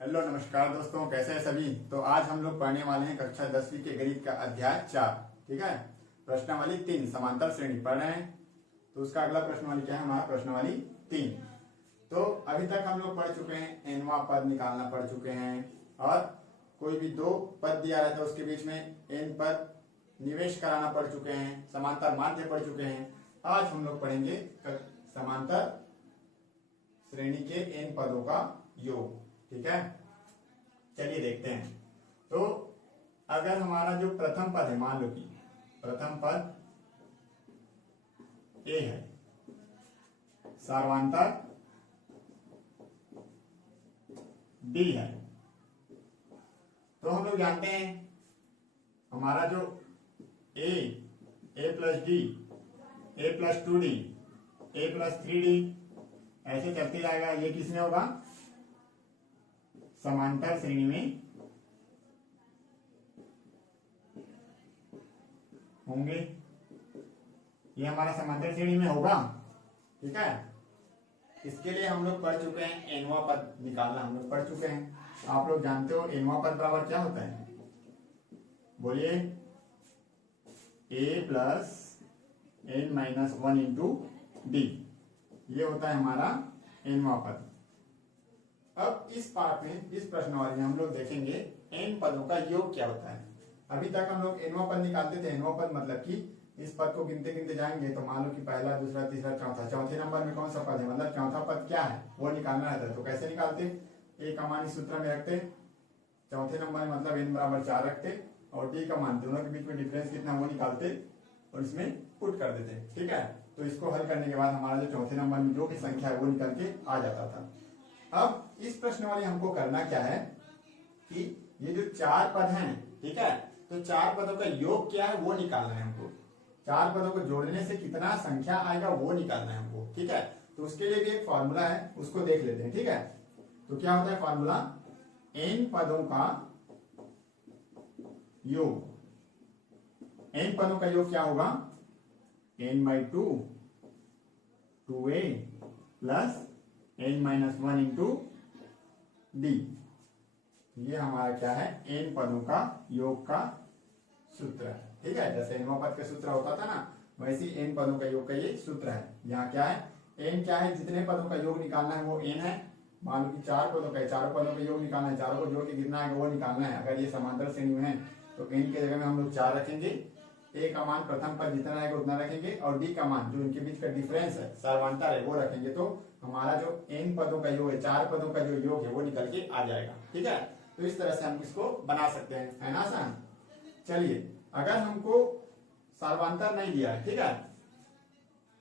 Hello नमस्कार दोस्तों, कैसे हैं सभी। तो आज हम लोग पढ़ने वाले हैं कक्षा 10वीं के गणित का अध्याय 4। ठीक है, प्रश्नावली 3 समांतर श्रेणी पढ़ रहे हैं। तो उसका अगला प्रश्नावली क्या है हमारा, प्रश्नावली 3। तो अभी तक हम लोग पढ़ चुके हैं, एनवा पद निकालना पढ़ चुके हैं, और कोई भी दो पद दिया रहता है उसके बीच में एन पद निवेश कराना पढ़ चुके हैं, समांतर माध्य पढ़ चुके हैं। आज हम लोग पढ़ेंगे समांतर श्रेणी के एन पदों का योग। ठीक है, चलिए देखते हैं। तो अगर हमारा जो प्रथम पद है, मान लो कि प्रथम पद ए है, सर्वांतर डी है, तो हम लोग जानते हैं हमारा जो ए प्लस डी, ए प्लस 2d, ए प्लस 3d ऐसे चलते जाएगा। ये किसमें होगा, समांतर श्रेणी में होंगे। ये हमारा समांतर श्रेणी में होगा। ठीक है, इसके लिए हम लोग पढ़ चुके हैं, एनवा पद निकालना हम लोग पढ़ चुके हैं। आप लोग जानते हो एनवा पद बराबर क्या होता है, बोलिए। A plus N minus 1 into D, ये होता है हमारा एनवा पद। अब इस पार्ट में, इस प्रश्नावली में हम लोग देखेंगे एन पदों का योग क्या होता है। अभी तक हम लोग एनवा पद निकालते थे। एनवा पद मतलब कि इस पद को गिनते गिनते जाएंगे तो मान लो कि पहला, दूसरा, तीसरा, चौथा, चौथे नंबर में कौन सा पद है, मतलब चौथा पद क्या है वो निकालना रहता है। तो कैसे निकालते, ए का मान इस सूत्र में रखते, चौथे नंबर में मतलब एन बराबर 4 रखते, और डी का मान दोनों के बीच में डिफरेंस कितना वो निकालते और इसमें पुट कर देते। ठीक है, तो इसको हल करने के बाद हमारा जो चौथे नंबर में जो भी संख्या है वो निकल के आ जाता था। अब इस प्रश्नावली हमको करना क्या है कि ये जो 4 पद हैं, ठीक है, तो 4 पदों का योग क्या है वो निकालना है हमको। 4 पदों को जोड़ने से कितना संख्या आएगा वो निकालना है हमको। ठीक है, तो उसके लिए भी एक फॉर्मूला है, उसको देख लेते हैं। ठीक है, तो क्या होता है फॉर्मूला, एन पदों का योग। एन पदों का योग क्या होगा, n/2 2a plus n-1 into D. ये हमारा क्या है, एन पदों का योग का सूत्र है। ठीक है, जैसे एनवा पद का सूत्र होता था ना, वैसे ही एन पदों का योग का ये सूत्र है। यहाँ क्या है, एन क्या है, जितने पदों का योग निकालना है वो एन है। मान लो कि 4 पदों का है, चारों पदों का योग निकालना है, चारों को जोड़ के कितना है वो निकालना है। अगर ये समांतर श्रेणी में है तो एन के जगह में हम लोग 4 रखेंगे, ए का मान प्रथम पद जितना रहेगा उतना रखेंगे, और डी का मान जो इनके बीच का डिफरेंस है, सर्वांतर है, वो रखेंगे। तो हमारा जो एन पदों का योग है, 4 पदों का जो योग है वो निकल के आ जाएगा। ठीक है, तो इस तरह से हम इसको बना सकते हैं, है ना आसान। चलिए, अगर हमको सर्वांतर नहीं दिया है, ठीक है,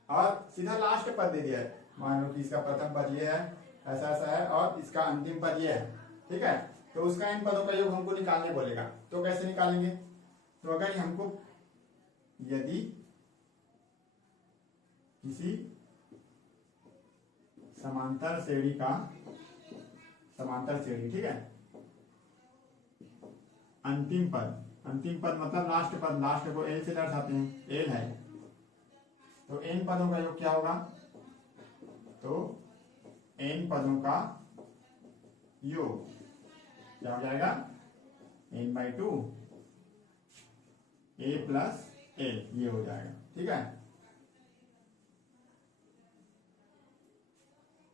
और सीधा लास्ट पद दे दिया है, मान लो कि इसका प्रथम पद ये है, ऐसा ऐसा है, और इसका अंतिम पद ये है, ठीक है, तो उसका इन पदों का योग हमको निकालने बोलेगा। तो कैसे निकालेंगे, तो अगर हमको, यदि किसी समांतर श्रेणी का, समांतर श्रेणी, ठीक है, अंतिम पद, अंतिम पद मतलब लास्ट पद, लास्ट को एल से दर्शाते हैं, एल है, तो एन पदों का योग क्या होगा, तो एन पदों का योग क्या हो जाएगा, n/2 a प्लस एल, ये हो जाएगा। ठीक है,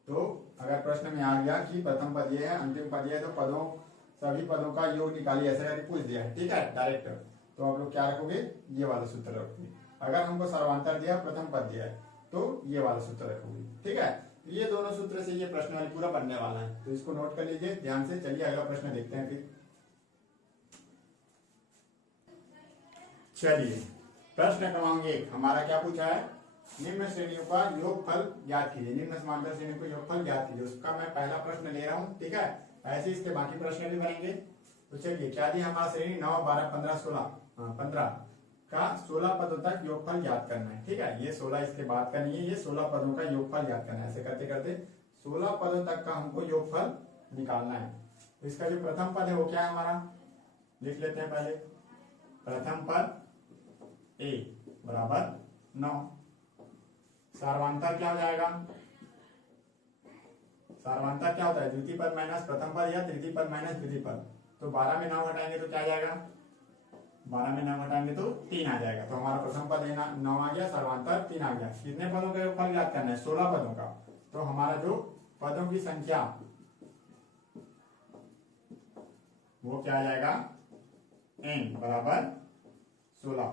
तो अगर प्रश्न में आ गया कि प्रथम पद ये है, अंतिम पद ये है, तो पदों, सभी पदों का योग निकालिए, ऐसा करके पूछ दिया है। ठीक है, डायरेक्ट, तो आप लोग क्या रखोगे, ये वाला सूत्र रखोगे। अगर हमको सर्वांतर दिया, प्रथम पद दिया है, तो ये वाला सूत्र रखोगे। ठीक है, ये दोनों सूत्र से ये प्रश्न पूरा बनने वाला है, तो इसको नोट कर लीजिए ध्यान से। चलिए अगला प्रश्न देखते हैं फिर। चलिए, प्रश्न क्रमांक 1 हमारा क्या पूछा है, निम्न श्रेणियों का योगफल ज्ञात कीजिए। निम्न समांतर श्रेणियों का योगफल ज्ञात कीजिए, उसका मैं पहला प्रश्न ले रहा हूं। ठीक है, ऐसे इसके बाकी प्रश्न भी बनेंगे। तो चलिए, क्या दिया हमारा श्रेणी 9, 12, 15, 16, 15 का 16 पदों तक योगफल ज्ञात करना है। ठीक है, ये 16 इसके बाद का नहीं है, ये 16 पदों का योगफल ज्ञात करना है। ऐसे करते करते 16 पदों तक का हमको योगफल निकालना है। तो इसका जो प्रथम पद है वो क्या है हमारा, लिख लेते हैं पहले। प्रथम पद ए बराबर 9, सर्वांतर क्या हो जाएगा, सार्वधातुक क्या होता है, द्वितीय पद माइनस प्रथम पद या तृतीय पद माइनस द्वितीय पद। तो 12 में 9 हटाएंगे तो क्या आ जाएगा, 12 में 9 हटाएंगे तो 3 आ जाएगा। तो हमारा प्रथम पद 9 आ गया, सर्वांतर 3 आ गया। कितने पदों का योगफल ज्ञात करना है, 16 पदों का। तो हमारा जो पदों की संख्या वो क्या आ जाएगा, n बराबर 16।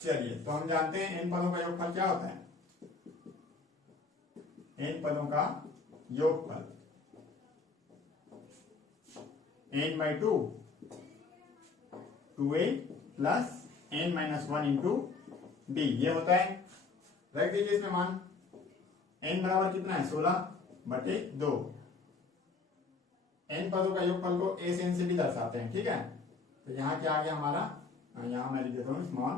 चलिए, तो हम जानते हैं n पदों का योगफल क्या होता है, n पदों का योगफल n by 2 2a plus n minus 1 into d ये होता है। रख दीजिए इसमें मान, n बराबर कितना है 16 बटे 2। n पदों का योगफल को a से n से भी दर्शाते हैं, ठीक है। तो यहाँ क्या आ गया हमारा, यहाँ मैं लिख देता हूँ स्मॉल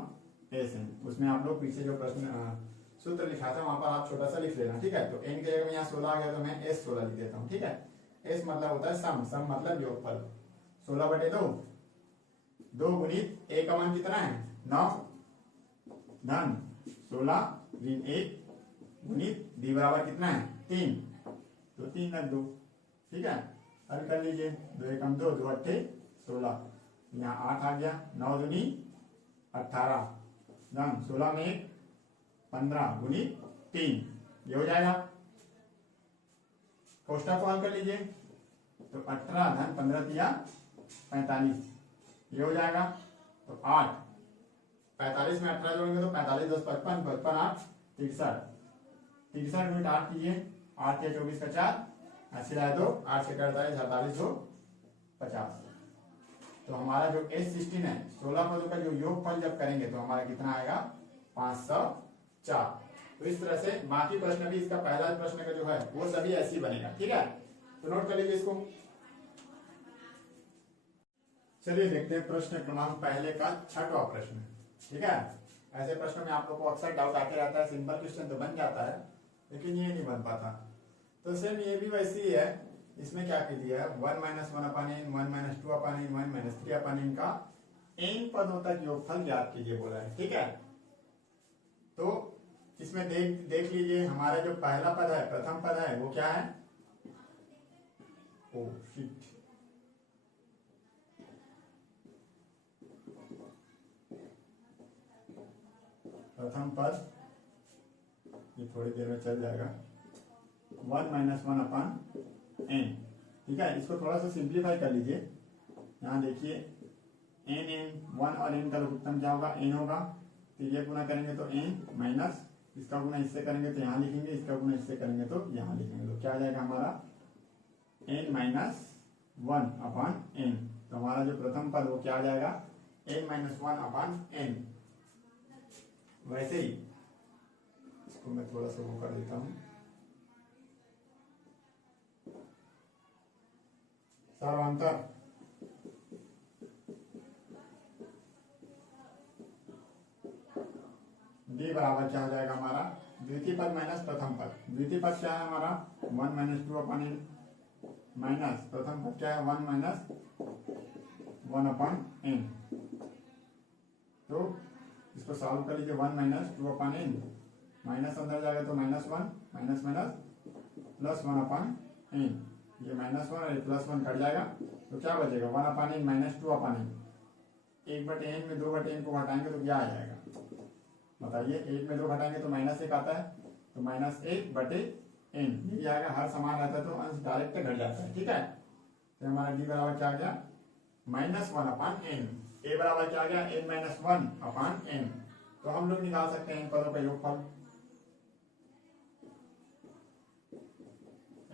a से n। उसमें आप लोग पीछे जो प्रश्न सूत्र लिखा था वहां पर आप छोटा सा लिख लेना, ठीक है। तो n के जगह में यहाँ 16 आ गया तो मैं s 16 लिख देता हूँ, ठीक है। s मतलब होता है सम, सम मतलब योगफल। 16 बटे 2, 2 गुणित a का मान कितना है 9 धन 16 ऋण 1 गुणित d बराबर कितना है 3, तो 3 रख दो, ठीक है। हल कर लीजिए, 2 एकम 2, 2 अट्ठे 16, यहाँ 8 आ गया, 9 दूनी 18 धन 16 में 1 15 गुणित 3, ये हो जाएगा। कोष्ठक को हल कर लीजिए, तो 18 धन 15 दिया 45, ये हो जाएगा। तो 8 45 में 18 जोड़ेंगे तो 45 10 55 55 8 63, 63 गुणित 8 कीजिए, 8 या 24 का 4 80 लाए 2, 8 से 48 48 2 50। तो हमारा जो S16 है 16 पदों का जो योगफल जब करेंगे तो हमारा कितना आएगा 504। तो इस तरह से बाकी प्रश्न भी, इसका पहला प्रश्न का जो है वो सभी ऐसे ही बनेगा, ठीक है। तो नोट कर लीजिए इसको। चलिए देखते हैं प्रश्न क्रमांक पहले का 6वां प्रश्न, ठीक है। ऐसे प्रश्न में आप लोग को अक्सर डाउट आते रहता है, सिंपल क्वेश्चन तो बन जाता है लेकिन ये नहीं बन पाता। तो सेम ये भी वैसी ही है, इसमें क्या कीजिए 1 माइनस 1 अपन n, 1 माइनस 2 अपन n, 1 माइनस 3 अपन n का n पदों तक योगफल ज्ञात कीजिए बोला है, ठीक है। तो इसमें देख लीजिए हमारा जो पहला पद है, प्रथम पद है वो क्या है, ओ शिट, प्रथम पद ये थोड़ी देर में चल जाएगा, 1 माइनस 1 अपन n, ठीक है। इसको थोड़ा सा सिंप्लीफाई कर लीजिए। यहाँ देखिए n 1 और n का लघुत्तम क्या होगा, n होगा। तो ये गुना करेंगे तो n माइनस इसका गुना इससे करेंगे तो यहाँ लिखेंगे, इसका गुना इससे करेंगे तो यहाँ लिखेंगे। तो क्या आ जाएगा हमारा n माइनस 1 अपान n। तो हमारा जो प्रथम पद वो क्या आ जाएगा n माइनस 1 अपान n। वैसे ही इसको मैं थोड़ा सा वो कर देता हूँ, सर्वांतर d बराबर क्या हो जाएगा हमारा द्वितीय पद माइनस प्रथम पद। द्वितीय पद क्या है हमारा 1 माइनस 2 अपन n माइनस प्रथम पद क्या है 1 माइनस 1 अपन n। तो इसको सॉल्व कर लीजिए, 1 माइनस 2 अपन n, माइनस अंदर जाएगा तो माइनस 1 माइनस माइनस प्लस 1 अपन n, ये माइनस 1 और प्लस 1 कट जाएगा तो क्या बचेगा 1 अपन n माइनस 2 अपन n। 1 बटे n में 2 बटे n को घटाएंगे तो क्या आ जाएगा बताइए, 1 में 2 घटाएंगे तो माइनस 1 आता है, तो माइनस 1 बटे n ये आएगा। हर समान रहता है तो अंश डायरेक्ट घट जाता है, ठीक है। तो हमारा d बराबर क्या आ गया माइनस 1 अपान n, a बराबर क्या आ गया n माइनस 1 अपान n। तो हम लोग निकाल सकते हैं इन पदों का योगफल,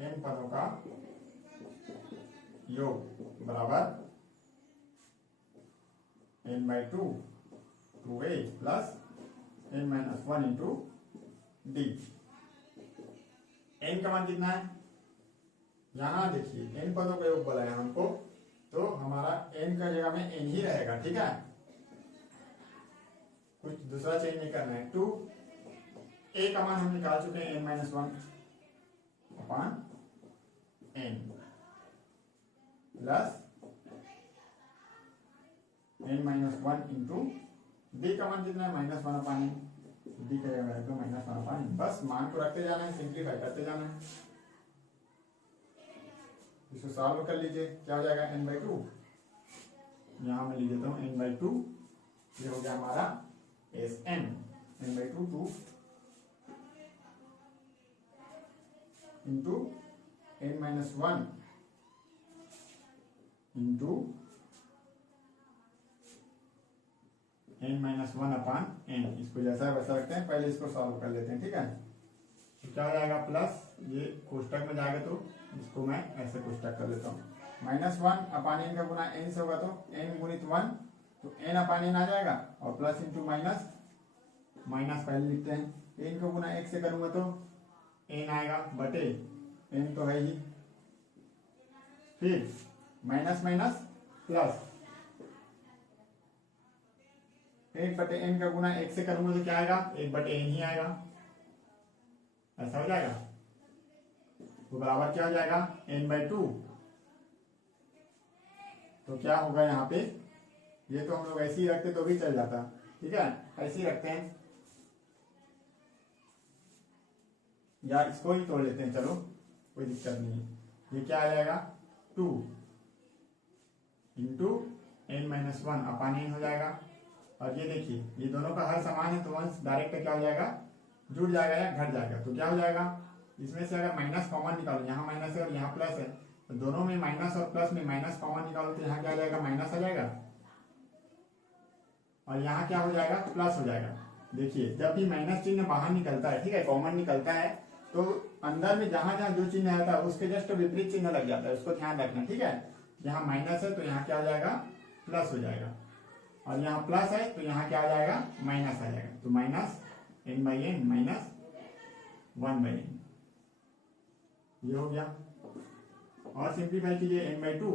n पदों का योग बराबर n by 2 2a plus n minus 1 into D. n का मान कितना है, यहां देखिए n पदों का योग बोला है हमको, तो हमारा n का जगह में n ही रहेगा, ठीक है। कुछ दूसरा चेंज नहीं करना है। 2 a का मान हम निकाल चुके हैं n माइनस 1 अपान n plus n minus 1 into D का मान कितना है माइनस 1 अपान n, डी का जगह माइनस 1 अपान n। बस मान को रखते जाना है, सिंप्लीफाई करते जाना है। इसको सॉल्व कर लीजिए, क्या हो जाएगा n/2, यहाँ मैं लिख देता हूँ n/2, ये हो गया हमारा Sn, n/2 2 into n-1 into n-1 अपान n, इसको जैसा वैसा रखते हैं, पहले इसको सॉल्व कर लेते हैं, ठीक है। तो क्या हो जाएगा प्लस, ये कोष्टक में जाएगा तो इसको मैं ऐसे कोष्टक कर लेता हूँ, -1 अपान n का गुना n से होगा तो n गुणित 1, तो n अपान n आ जाएगा, और प्लस इंटू माइनस, माइनस पहले लिखते हैं, n को गुना 1 से करूंगा तो n आएगा बटे n तो है ही, फिर माइनस माइनस प्लस, 1 बटे n का गुना 1 से करूंगा तो क्या आएगा, 1 बटे n ही आएगा, ऐसा हो जाएगा। तो बराबर क्या हो जाएगा n/2, तो क्या होगा यहाँ पे, ये तो हम लोग ऐसे ही रखते तो भी चल जाता, ठीक है, ऐसे ही रखते हैं, या इसको ही तोड़ लेते हैं, चलो कोई दिक्कत नहीं है। ये क्या आ जाएगा 2 इंटू n-1 अपान n हो जाएगा, और ये देखिए ये दोनों का हर समान है तो वंश डायरेक्ट क्या हो जाएगा, जुड़ जाएगा या घट जाएगा, तो क्या हो जाएगा, इसमें से अगर माइनस कॉमन निकालो, यहाँ माइनस है और यहाँ प्लस है, तो दोनों में माइनस और प्लस में माइनस कॉमन निकालो तो यहाँ क्या आ जाएगा, माइनस आ जाएगा, और यहाँ क्या हो जाएगा, प्लस हो जाएगा। देखिए जब भी माइनस चिन्ह बाहर निकलता है, ठीक है, कॉमन निकलता है, तो अंदर में जहां जहां जो चिन्ह आता है उसके जस्ट विपरीत चिन्ह लग जाता है, उसको ध्यान रखना, ठीक है। यहाँ माइनस है तो यहाँ क्या हो जाएगा, प्लस हो जाएगा, और यहाँ प्लस है तो यहाँ क्या आ जाएगा, माइनस आ जाएगा, तो माइनस n/n माइनस 1/n, ये हो गया। और सिंप्लीफाई कीजिए, n/2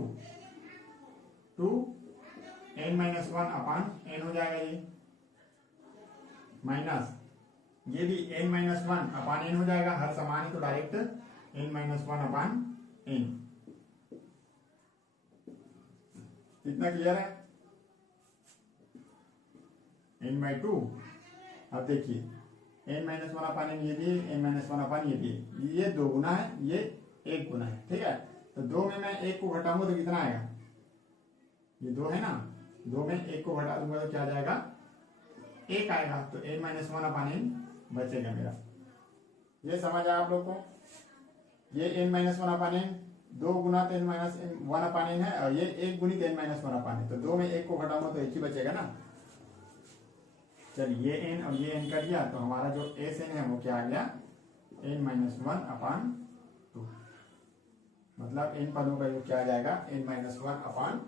2 n-1 अपान n हो जाएगा, ये माइनस, ये भी n-1 अपान n हो जाएगा, हर समान है तो डायरेक्ट n-1 अपान n, कितना क्लियर है, n/2। अब देखिए n-1 अपान n ये भी, n-1 अपान ये भी, ये 2 गुना है, ये 1 गुना है, ठीक है। तो 2 में मैं 1 को घटाऊंगा तो कितना आएगा, ये 2 है ना, 2 में 1 को घटा दूंगा तो क्या आ जाएगा, 1 आएगा, तो n-1 अपान n बचेगा मेरा। ये समझ आया आप लोग को, ये n-1 अपान n 2 गुना तो n-1 अपान n है, और ये 1 गुणित n-1 अपान n, तो 2 में 1 को घटाऊंगा तो 1 ही बचेगा ना। चलिए ये n और ये n कर दिया, तो हमारा जो Sn है वो क्या आ गया, n-1 अपान 2, मतलब n पदों का योग क्या आ जाएगा, n-1 अपान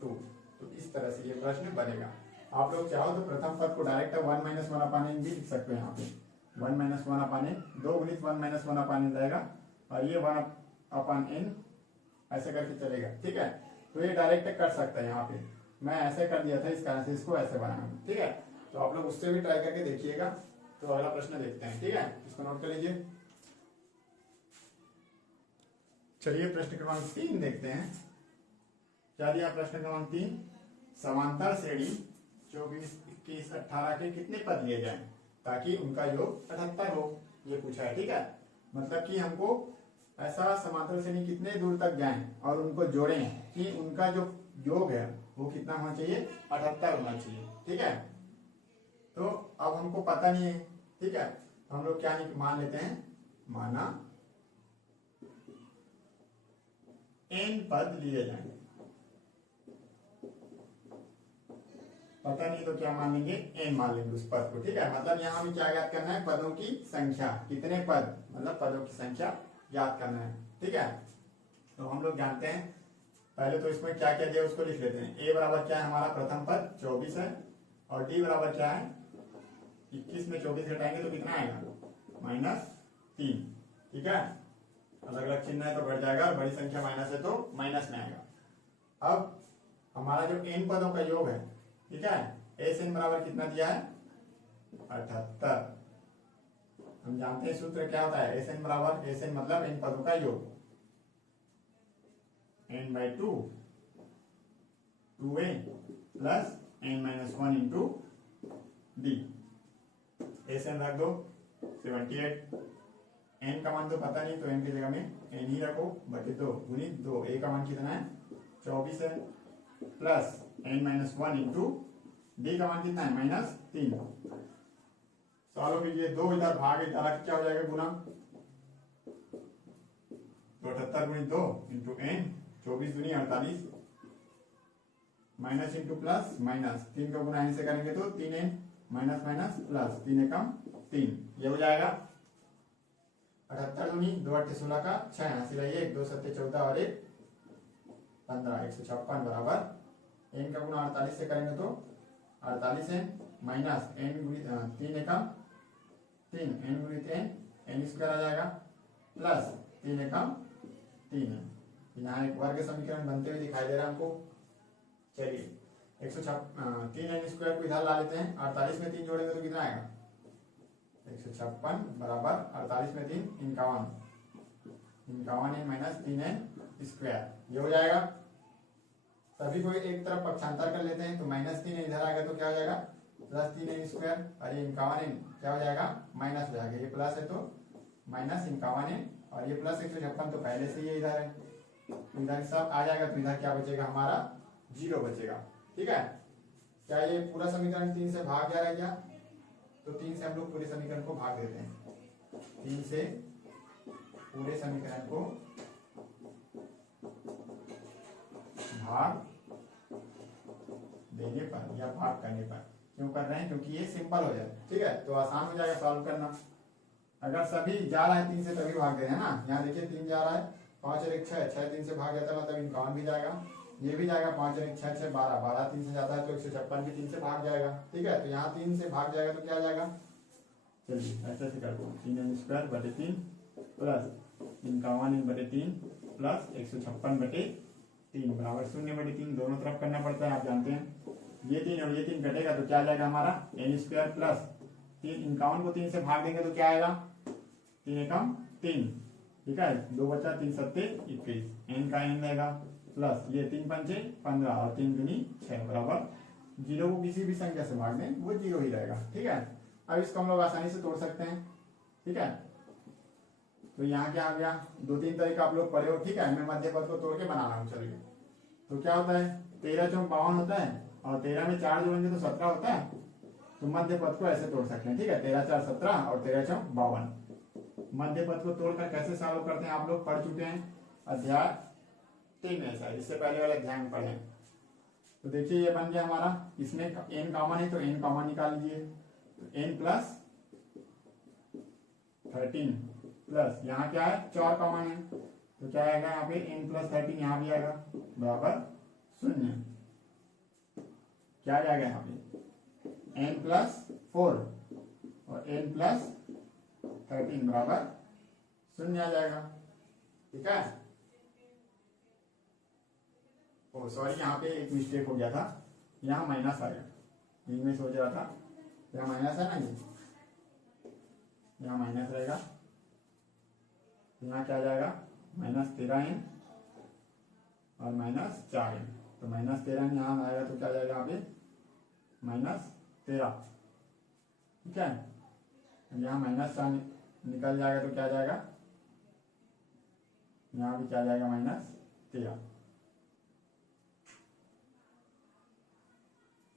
2। तो इस तरह से ये प्रश्न बनेगा। आप लोग चाहो तो प्रथम पद को डायरेक्ट 1-1 अपान n भी लिख सकते हो, यहाँ पे 1-1 अपान n, 2 गुणित 1-1 अपान n रहेगा, और ये 1 अपान n ऐसे करके चलेगा, ठीक है। तो ये डायरेक्ट कर सकता है, यहाँ पे मैं ऐसे कर दिया था, इस कारण से इसको ऐसे बनाना, ठीक है। तो आप लोग उससे भी ट्राई करके देखिएगा। तो अगला प्रश्न देखते हैं, ठीक है, इसको नोट कर लीजिए। चलिए प्रश्न क्रमांक 3 देखते हैं, क्या दिया प्रश्न क्रमांक 3, समांतर श्रेणी 24, 21, 18 के कितने पद लिए जाएं ताकि उनका योग 78 हो, ये पूछा है, ठीक है। मतलब कि हमको ऐसा समांतर श्रेणी कितने दूर तक जाएं और उनको जोड़ें कि उनका जो योग है वो कितना होना चाहिए, 78 होना चाहिए, ठीक है। तो अब हमको पता नहीं है, ठीक है, तो हम लोग क्या नहीं मान लेते हैं, माना n पद लिए जाएंगे, पता नहीं तो क्या मान लेंगे, n मान लेंगे उस पद को, ठीक है। मतलब यहाँ हमें क्या ज्ञात करना है, पदों की संख्या, कितने पद, मतलब पदों की संख्या ज्ञात करना है, ठीक है। तो हम लोग जानते हैं, पहले तो इसमें क्या क्या दिया उसको लिख लेते हैं। a बराबर क्या है, हमारा प्रथम पद 24 है, और d बराबर क्या है, 21 में 24 घटाएंगे तो कितना आएगा, -3, ठीक है। अलग अलग चिन्ह है तो घट जाएगा, और बड़ी संख्या माइनस है तो माइनस में आएगा। अब हमारा जो n पदों का योग है, ठीक है, Sn बराबर कितना दिया है, 78। हम जानते हैं सूत्र क्या होता है, Sn बराबर, Sn मतलब n पदों का योग, n/2 2a plus n-1 into d। Sn रख दो 78, n का मान तो पता नहीं, तो n की जगह में n ही रखो बटे 2 गुणित 2, a का मान कितना है 24 है, प्लस n-1 इंटू d का मान कितना है -3। सॉल्व कीजिए, 2 इधर भाग इधर आके क्या हो जाएगा गुना, तो 78 गुणित 2 इंटू n, 24 दूनी 48, माइनस इंटू प्लस माइनस, 3 का गुना n से करेंगे तो 3n माइनस माइनस प्लस 3 एकम 3, ये हो जाएगा 78 दूनी 2 8 16 का 6, हासिल है 1 2 7 14 और 1 15, 156 बराबर n का गुना 48 से करेंगे तो 48 है माइनस n गुणित 3 एकम 3, n गुणित n स्क्वायर आ जाएगा, प्लस 3 एकम 3 है। यहाँ एक वर्ग समीकरण बनते हुए दिखाई दे रहा है हमको। चलिए 3n स्क्वायर को इधर ला लेते हैं, 48 में 3 जोड़ेंगे तो कितना आएगा 156 बराबर 48 में 3 51, 51n माइनस 3n स्क्वायर, ये हो जाएगा। सभी को एक तरफ पक्षांतर कर लेते हैं, तो -3 इधर आ गया तो क्या हो जाएगा +3n स्क्वायर, और ये 51n क्या हो जाएगा माइनस हो जाएगा, ये प्लस है तो माइनस 51n, और ये प्लस 156 तो पहले से ही इधर है, इधर सब आ जाएगा, तो इधर क्या बचेगा हमारा 0 बचेगा। ठीक है, क्या ये पूरा समीकरण 3 से भाग जा रहा है, तो 3 से हम लोग पूरे समीकरण को भाग देते हैं, 3 से पूरे समीकरण को भाग देने पर या भाग करने पर, क्यों कर रहे हैं, क्योंकि ये सिंपल हो जाए। ठीक है, तो आसान हो जाएगा सॉल्व करना। अगर सभी जा रहा है 3 से तभी भाग दे रहे हैं ना, यहाँ देखिए 3 जा रहा है, 5 और 1 6, 6 3 से भाग जाता है मतलब 51 भी जाएगा, ये भी जाएगा, 5 और 1 6 6 12, 12 3 से जाता है तो 156 भी 3 से भाग जाएगा। ठीक है, तो यहाँ 3 से भाग जाएगा तो क्या आ जाएगा, चलिए ऐसे कर दो, 3n स्क्वायर बटे 3 प्लस 51n बटे 3 प्लस 156 बटे 3 बराबर 0 बटे 3, दोनों तरफ करना पड़ता है, आप जानते हैं। ये 3 और ये 3 कटेगा तो क्या आ जाएगा हमारा n स्क्वायर प्लस 3, 51 को 3 से भाग देंगे तो क्या आएगा 3 एकम 3। ठीक है, 2 बचा 3 सत्ते 21, n का n रहेगा प्लस ये 3 पंचे 15 और 3 दूनी 6 बराबर 0 को किसी भी संख्या से भाग दें वो 0 ही रहेगा। ठीक है, अब इसको हम लोग आसानी से तोड़ सकते हैं। ठीक है, तो यहाँ क्या आ गया, 2-3 तरीका आप लोग पढ़े हो। ठीक है, मैं मध्य पद को तोड़ के बना रहा हूँ। चलिए, तो क्या होता है 13 चौक 52 होता है, और 13 में 4 जोड़ेंगे तो 17 होता है, तो मध्य पद को ऐसे तोड़ सकते हैं। ठीक है, 13 4 17 और 13 चौक 52। मध्य पद को तोड़कर कैसे सॉल्व करते हैं आप लोग पढ़ चुके हैं, अध्याय 3 में ऐसा, इससे पहले वाले अध्याय में पढ़े। तो देखिए ये बन गया हमारा, इसमें n कॉमन है तो n कॉमन निकाल लीजिए, तो n प्लस 13 प्लस यहाँ क्या है 4 कॉमन है, तो क्या आएगा यहाँ पे n प्लस 13, यहाँ भी आएगा बराबर 0। क्या आ जाएगा यहाँ पे n प्लस 4 और n प्लस 13 बराबर 0 आ जाएगा। ठीक है, ओ सॉरी, यहाँ पे एक मिस्टेक हो गया था, यहाँ माइनस आएगा, इनमें सोच रहा था यहाँ माइनस है ना, ये यहाँ माइनस रहेगा, यहाँ क्या आ जाएगा -13n और -4n, तो -13n यहाँ आएगा तो क्या आ जाएगा यहाँ पे -13। ठीक है, यहाँ -4 निकल जाएगा तो क्या आ जाएगा, यहाँ भी क्या आ जाएगा -13।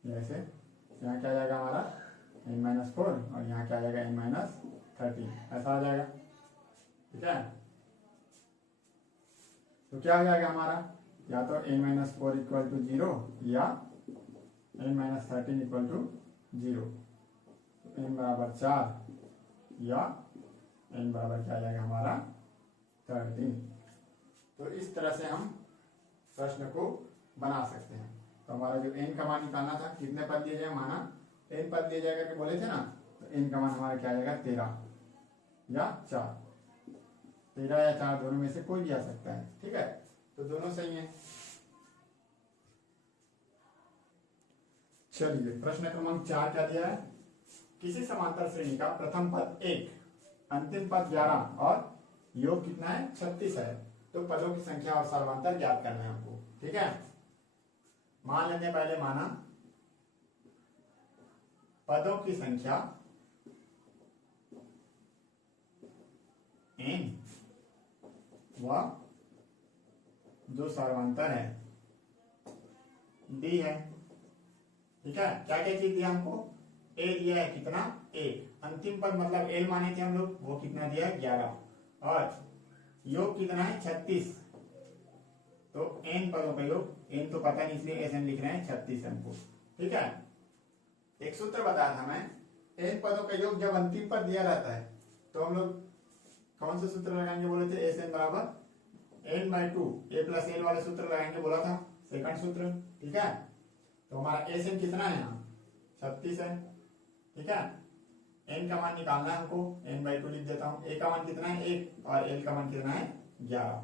जैसे यहाँ क्या आ जाएगा हमारा n-4 और यहाँ क्या आ जाएगा n-13, ऐसा आ जाएगा। ठीक है, तो क्या हो जाएगा हमारा, या तो n-4 इक्वल टू 0 या n-13 इक्वल टू 0, n बराबर 4 या n बराबर क्या आ जाएगा हमारा 13। तो इस तरह से हम प्रश्न को बना सकते हैं। तो हमारा जो n का मान निकालना था, कितने पद दिए जाए, माना n पद दिए जाएगा कि बोले थे ना, तो n का मान हमारा क्या आ जाएगा 13 या 4, 13 या 4 दोनों में से कोई भी आ सकता है। ठीक है, तो दोनों सही है। चलिए प्रश्न क्रमांक 4 क्या दिया है, किसी समांतर श्रेणी का प्रथम पद 1, अंतिम पद 11 और योग कितना है 36 है, तो पदों की संख्या और सर्वांतर ज्ञात करना है हमको। ठीक है, मान लेते हैं पहले, माना पदों की संख्या एन व जो सर्वांतर है डी है। ठीक है, क्या क्या चीज दिया हमको, ए दिया है कितना, एक, अंतिम पद मतलब एल माने थे हम लोग, वो कितना दिया है 11, और योग कितना है 36, तो एन पदों का योग, एन तो पता नहीं इसलिए एस एन लिख रहे हैं 36 हमको। ठीक है, एक सूत्र बताया था मैं, एन पदों का योग जब अंतिम पद दिया रहता है तो हम लोग कौन सा सूत्र लगाएंगे, बोले थे एस एन बराबर N by two, A plus L वाले सूत्र लगाएंगे, बोला था सेकंड सूत्र। ठीक है, तो हमारा एस एन कितना है यहाँ 36 है। ठीक है, एन का मान निकालना है हमको, एन बाई टू लिख देता हूँ, ए का मान कितना है 1 और एल का मान कितना है 11।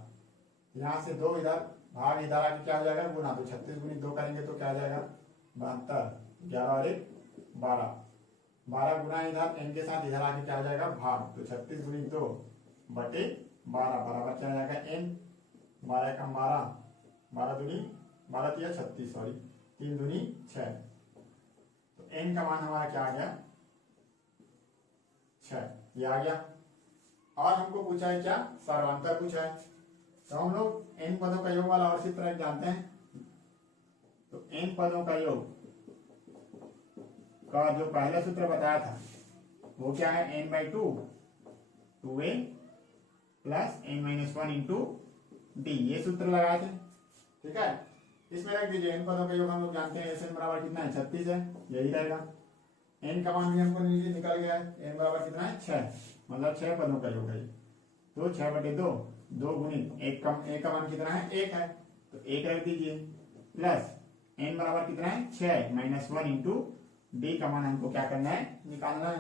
यहाँ से 2 इधर भाग इधर आके क्या हो जाएगा गुना, तो 36 गुनी 2 करेंगे तो क्या आ जाएगा 72, 11 और 1 12, 12 गुना इधर एन के साथ इधर आके क्या हो जाएगा भाग, तो 36 गुनी 2 बटे 12 बराबर क्या आ जाएगा एन, 12 कम 12, 12 दूनी 12 तिया 36, सॉरी 3 दूनी 6, तो एन का मान हमारा क्या आ गया 6, ये आ गया। और हमको पूछा है क्या, सर्वांतर पूछा है, तो हम लोग एन पदों का योग वाला और सूत्र एक जानते हैं, तो एन पदों का योग का जो पहला सूत्र बताया था वो क्या है, N by two, 2a plus N minus 1 into D, ये सूत्र लगाए थे। ठीक है, इसमें रख दीजिए एन पदों का योग हम लोग जानते हैं, एस एन बराबर कितना है 36 है, यही रहेगा। एन का मान भी हमको निकल गया है, एन बराबर कितना है 6, मतलब 6 पदों का योग है, तो 6 बटे 2, 2 गुणित एक कम, एक का मान कितना है 1 है, तो 1 रख दीजिए, प्लस एन बराबर कितना है 6 माइनस 1 इंटू डी का मान हमको क्या करना है निकालना है,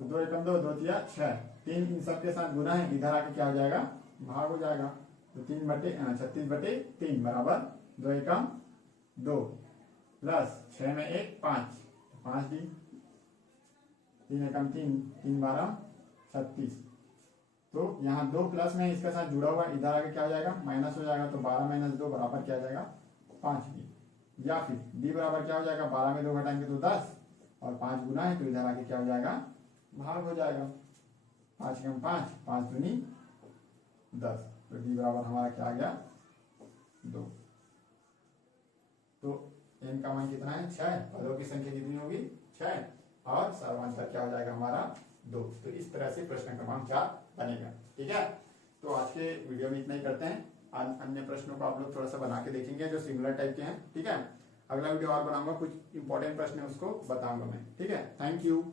तो 2 एकम 2, 2 तिया 6, 3 इन सबके साथ गुना है, इधर आके क्या हो जाएगा भाग हो जाएगा, तो 3 बटे 36 बटे 3 बराबर 2 एकम 2 प्लस 6 में 1 5, 5 डी, 3 एकम 3, 3 12 36, तो यहाँ 2 प्लस में इसके साथ जुड़ा हुआ, इधर आके क्या हो जाएगा माइनस हो जाएगा, तो 12 माइनस 2 बराबर क्या आ जाएगा 5 डी, या फिर डी बराबर क्या हो जाएगा 12 में 2 घटाएंगे तो 10, और 5 गुना है तो इधर आके क्या हो जाएगा भाग हो जाएगा, 5 कम 5, 5 दूनी 10, तो डी बराबर हमारा क्या आ गया 2। तो एन का मान कितना है 6, पदों की संख्या कितनी होगी 6, और सर्वांतर क्या हो जाएगा हमारा 2। तो इस तरह से प्रश्न क्रमांक 4 बनेगा। ठीक है, तो आज के वीडियो में इतना ही करते हैं, अन्य प्रश्नों को आप लोग थोड़ा सा बना के देखेंगे जो सिमिलर टाइप के हैं। ठीक है, अगला वीडियो और बनाऊंगा, कुछ इंपॉर्टेंट प्रश्न है उसको बताऊंगा मैं। ठीक है, थैंक यू।